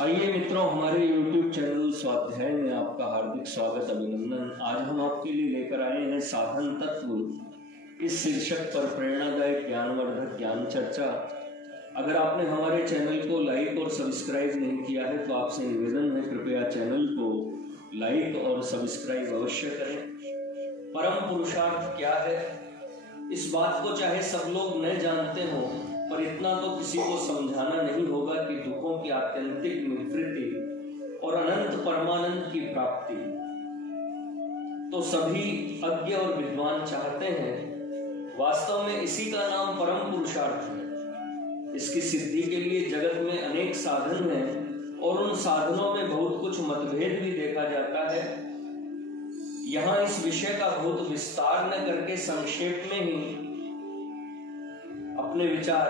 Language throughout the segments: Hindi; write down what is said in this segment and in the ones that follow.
आइए मित्रों, हमारे YouTube चैनल स्वाध्याय में आपका हार्दिक स्वागत अभिनंदन। आज हम आपके लिए लेकर आए हैं साधन तत्व इस शीर्षक पर प्रेरणादायक ज्ञानवर्धक ज्ञान चर्चा। अगर आपने हमारे चैनल को लाइक और सब्सक्राइब नहीं किया है तो आपसे निवेदन है, कृपया चैनल को लाइक और सब्सक्राइब अवश्य करें। परम पुरुषार्थ क्या है, इस बात को चाहे सब लोग न जानते हों, पर इतना तो किसी को समझाना नहीं होगा कि दुखों की आत्यंतिक निवृत्ति और अनंत परमानंद की प्राप्ति तो सभी अज्ञ और विद्वान चाहते हैं। वास्तव में इसी का नाम परम पुरुषार्थ है। इसकी सिद्धि के लिए जगत में अनेक साधन हैं और उन साधनों में बहुत कुछ मतभेद भी देखा जाता है। यहाँ इस विषय का बहुत विस्तार न करके संक्षेप में ही अपने विचार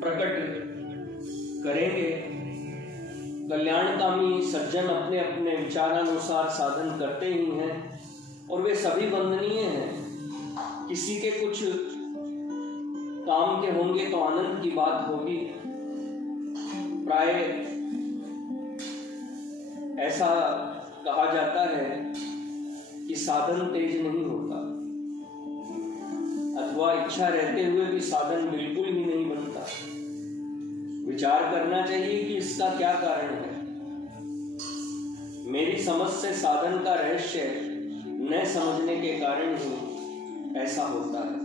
प्रकट करेंगे। कल्याणकामी सज्जन अपने अपने विचारानुसार साधन करते ही हैं और वे सभी वंदनीय हैं। किसी के कुछ काम के होंगे तो आनंद की बात होगी। प्राय ऐसा कहा जाता है कि साधन तेज नहीं होता, अथवा इच्छा रहते हुए भी साधन बिल्कुल ही नहीं बनता। विचार करना चाहिए कि इसका क्या कारण है। मेरी समझ से साधन का रहस्य न समझने के कारण ही ऐसा होता है।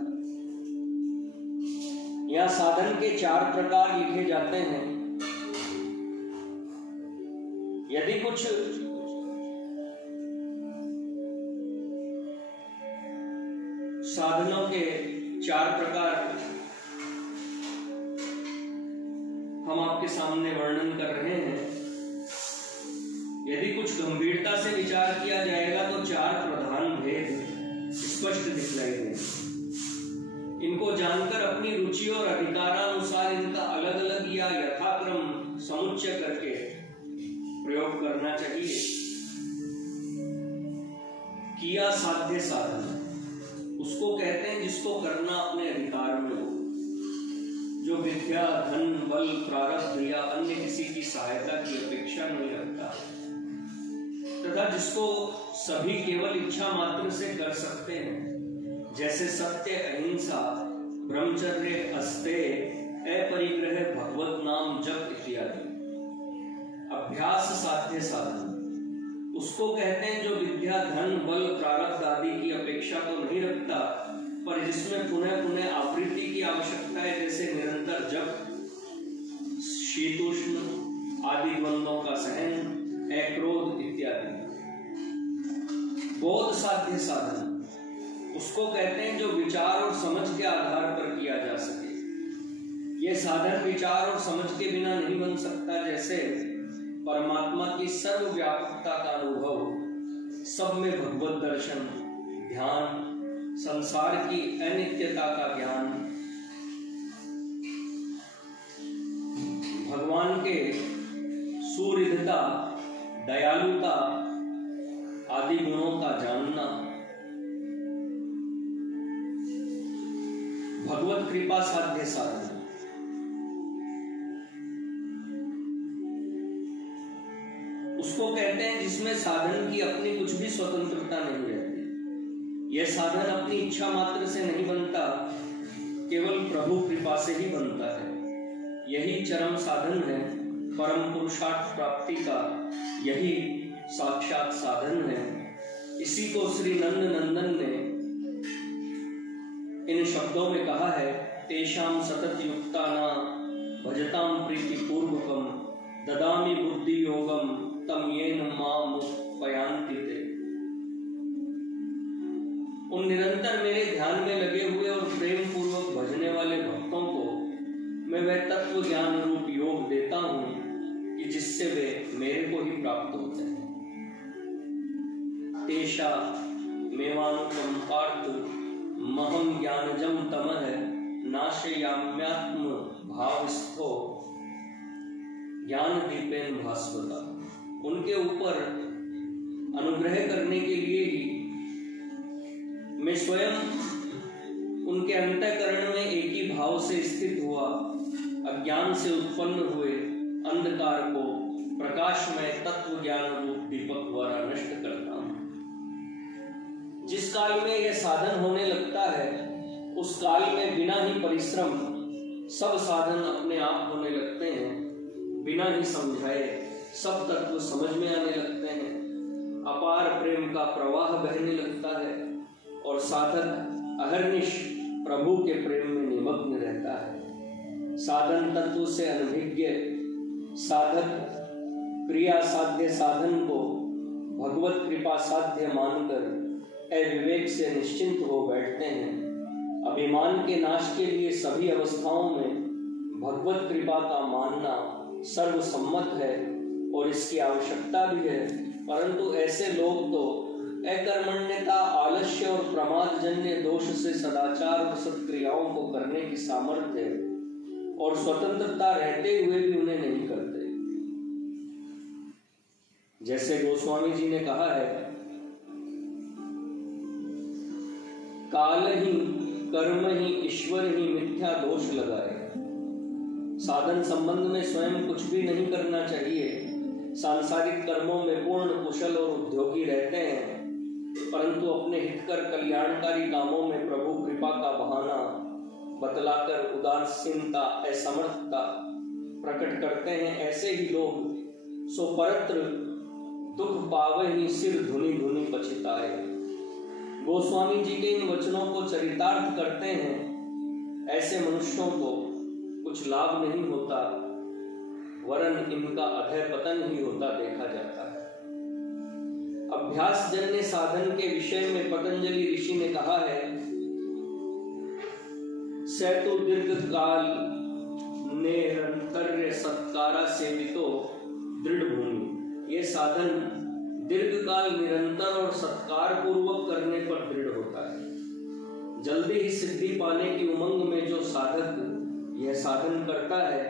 यहाँ साधन के 4 प्रकार लिखे जाते हैं। यदि कुछ साधनों के 4 प्रकार हम आपके सामने वर्णन कर रहे हैं। यदि कुछ गंभीरता से विचार किया जाएगा तो 4 प्रधान भेद स्पष्ट दिखलाई देंगे। इनको जानकर अपनी रुचि और अधिकारानुसार इनका अलग अलग या यथाक्रम समुच्चय करके प्रयोग करना चाहिए। किया साध्य साधन उसको कहते हैं जिसको करना अपने अधिकार में हो, जो विद्या, धन, बल, प्रारब्ध या अन्य किसी की सहायता की अपेक्षा नहीं रखता, तथा जिसको सभी केवल इच्छा मात्र से कर सकते हैं, जैसे सत्य, अहिंसा, ब्रह्मचर्य, अस्तेय, अपरिग्रह, भगवत नाम जप इत्यादि। अभ्यास साध्य साधन उसको कहते हैं जो विद्या, धन, बल, प्रारब्ध आदि की अपेक्षा तो नहीं रखता, पर जिसमें पुनः पुनः आवृत्ति की आवश्यकता है, जैसे निरंतर जप, शीतोष्ण आदि द्वंद्वों का सहन, अक्रोध इत्यादि। बोध साध्य साधन उसको कहते हैं जो विचार और समझ के आधार पर किया जा सके। यह साधन विचार और समझ के बिना नहीं बन सकता, जैसे परमात्मा की सर्वव्यापकता का अनुभव, सब में भगवत दर्शन, ध्यान, संसार की अनित्यता का ज्ञान, भगवान के सुहृदता, दयालुता आदि गुणों का जानना, भगवत कृपा साध्य साधन उसको कहते हैं जिसमें साधन की अपनी कुछ भी स्वतंत्रता नहीं रहती। यह साधन अपनी इच्छा मात्र से नहीं बनता, केवल प्रभु कृपा से ही बनता है। यही चरम साधन है। परम पुरुषार्थ प्राप्ति का यही साक्षात साधन है। इसी को श्री नंद नंदन ने इन शब्दों में कहा है, तेषाम सतत युक्ताना भजताम प्रीति पूर्वकम ददामि बुद्धि योगम तम येन माम पयांति ते। उन निरंतर मेरे ध्यान में लगे हुए और प्रेम पूर्वक भजने वाले भक्तों को मैं वह तत्व ज्ञान रूप योग देता हूं कि जिससे वे मेरे को ही प्राप्त होते हैं। तेषा मेवानुकम पार्थ महम ज्ञानजम तमः नाशयाम्यात्म भावस्थो ज्ञान दीपेन भास्वता। उनके ऊपर अनुग्रह करने के लिए ही मैं स्वयं उनके अंतःकरण में एक ही भाव से स्थित हुआ अज्ञान से उत्पन्न हुए अंधकार को प्रकाशमय तत्व ज्ञान रूप दीपक द्वारा नष्ट करता हूं। जिस काल में यह साधन होने लगता है उस काल में बिना ही परिश्रम सब साधन अपने आप होने लगते हैं। बिना ही समझाए सब तत्व समझ में आने लगते हैं। अपार प्रेम का प्रवाह बहने लगता है और साधक अहर्निश प्रभु के प्रेम में निमग्न रहता है। साधन तत्व से अनभिज्ञ साधक क्रिया साध्य साधन को भगवत कृपा साध्य मानकर अविवेक से निश्चिंत हो बैठते हैं। अभिमान के नाश के लिए सभी अवस्थाओं में भगवत कृपा का मानना सर्वसम्मत है और इसकी आवश्यकता भी है, परंतु ऐसे लोग तो अकर्मण्यता, आलस्य और प्रमादजन्य दोष से सदाचार और सत्क्रियाओं को करने की सामर्थ्य और स्वतंत्रता रहते हुए भी उन्हें नहीं करते। जैसे गोस्वामी जी ने कहा है, काल ही कर्म ही ईश्वर ही मिथ्या दोष लगाए। साधन संबंध में स्वयं कुछ भी नहीं करना चाहिए। सांसारिक कर्मों में पूर्ण कुशल और उद्योगी रहते हैं, परंतु अपने हितकर कल्याणकारी कामों में प्रभु कृपा का बहाना बतलाकर उदासीनता, असमर्थता प्रकट करते हैं। ऐसे ही लोग सो परत्र दुख पावे ही सिर धुनी धुनी पछताए। गोस्वामी जी के इन वचनों को चरितार्थ करते हैं। ऐसे मनुष्यों को कुछ लाभ नहीं होता, वरन इनका अधः पतन ही होता देखा जाता है। अभ्यास जन्य साधन के विषय में पतंजलि ऋषि ने कहा है, सैतु दीर्घ काल निरंतर सत्कारा सेवितो दृढ़ भूमि। ये साधन दीर्घ काल निरंतर और सत्कार पूर्वक करने पर दृढ़ होता है। जल्दी ही सिद्धि पाने की उमंग में जो साधक यह साधन करता है,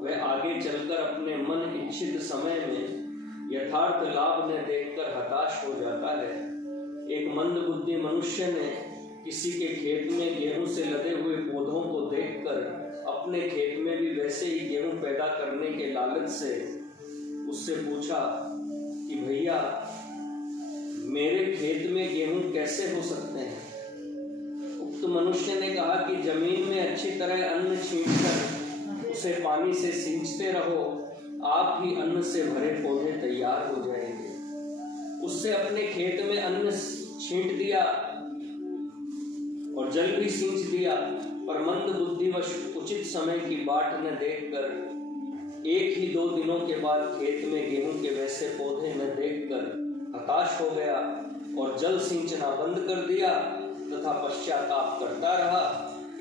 वह आगे चलकर अपने मन इच्छित समय में यथार्थ लाभ न देखकर हताश हो जाता है। एक मंद बुद्धि मनुष्य ने किसी के खेत में गेहूं से लदे हुए पौधों को देखकर अपने खेत में भी वैसे ही गेहूं पैदा करने के लालच से उससे पूछा कि भैया, मेरे खेत में गेहूं कैसे हो सकते हैं? उक्त मनुष्य ने कहा कि जमीन में अच्छी तरह अन्न छींटकर उसे पानी से सींचते रहो, आप ही अन्न से भरे पौधे तैयार हो जाएंगे। उससे अपने खेत में अन्न छींट दिया और जल भी सींच दिया, पर मंद बुद्धिवश उचित समय की बाट न देखकर एक ही 2 दिनों के बाद खेत में गेहूं के वैसे पौधे न देखकर हताश हो गया और जल सिंचना बंद कर दिया तथा पश्चाताप करता रहा।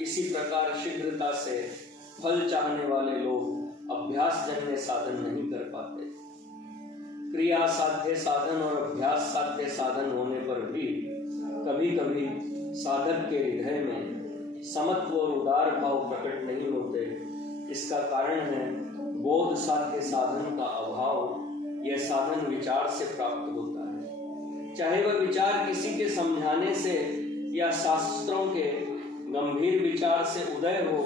इसी प्रकार शीघ्रता से फल चाहने वाले लोग अभ्यास जन्य साधन नहीं कर पाते। क्रिया साध्य साधन और अभ्यास साध्य साधन होने पर भी कभी कभी साधक के हृदय में समत्व और उदार भाव प्रकट नहीं होते। इसका कारण है बोध साध्य साधन का अभाव। यह साधन विचार से प्राप्त होता है, चाहे वह विचार किसी के समझाने से या शास्त्रों के गंभीर विचार से उदय हो।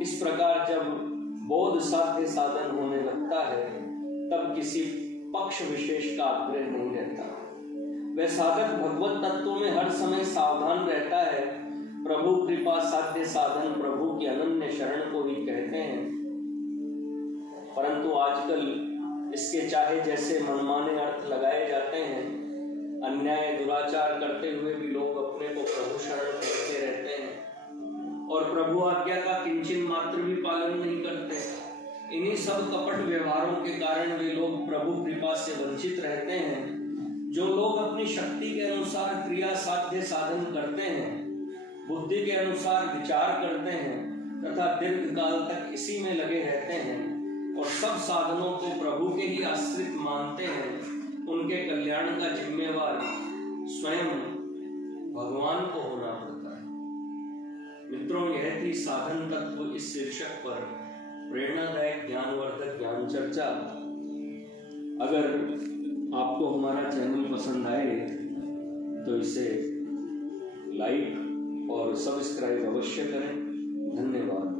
इस प्रकार जब बोध साध्य साधन होने लगता है, तब किसी पक्ष विशेष का आग्रह नहीं रहता। वह साधक भगवत तत्व में हर समय सावधान रहता है। प्रभु कृपा साध्य साधन प्रभु की अनन्य शरण को ही कहते हैं, परंतु आजकल इसके चाहे जैसे मनमाने अर्थ लगाए जाते हैं। अन्याय दुराचार करते हुए भी लोग अपने को प्रभु शरण कहते रहते हैं और प्रभु आज्ञा का किंचित मात्र भी पालन नहीं करते। इन्हीं सब कपट व्यवहारों के कारण वे लोग प्रभु कृपा से वंचित रहते हैं। जो लोग अपनी शक्ति के अनुसार क्रिया साध्य साधन करते हैं, बुद्धि के अनुसार विचार करते हैं तथा दीर्घ काल तक इसी में लगे रहते हैं और सब साधनों को प्रभु के ही आश्रित मानते हैं, उनके कल्याण का जिम्मेवार स्वयं भगवान को होना पड़ता है। मित्रों, यह थी साधन तत्व इस शीर्षक पर प्रेरणादायक ज्ञानवर्धक ज्ञान चर्चा। अगर आपको हमारा चैनल पसंद आए तो इसे लाइक और सब्सक्राइब अवश्य करें। धन्यवाद।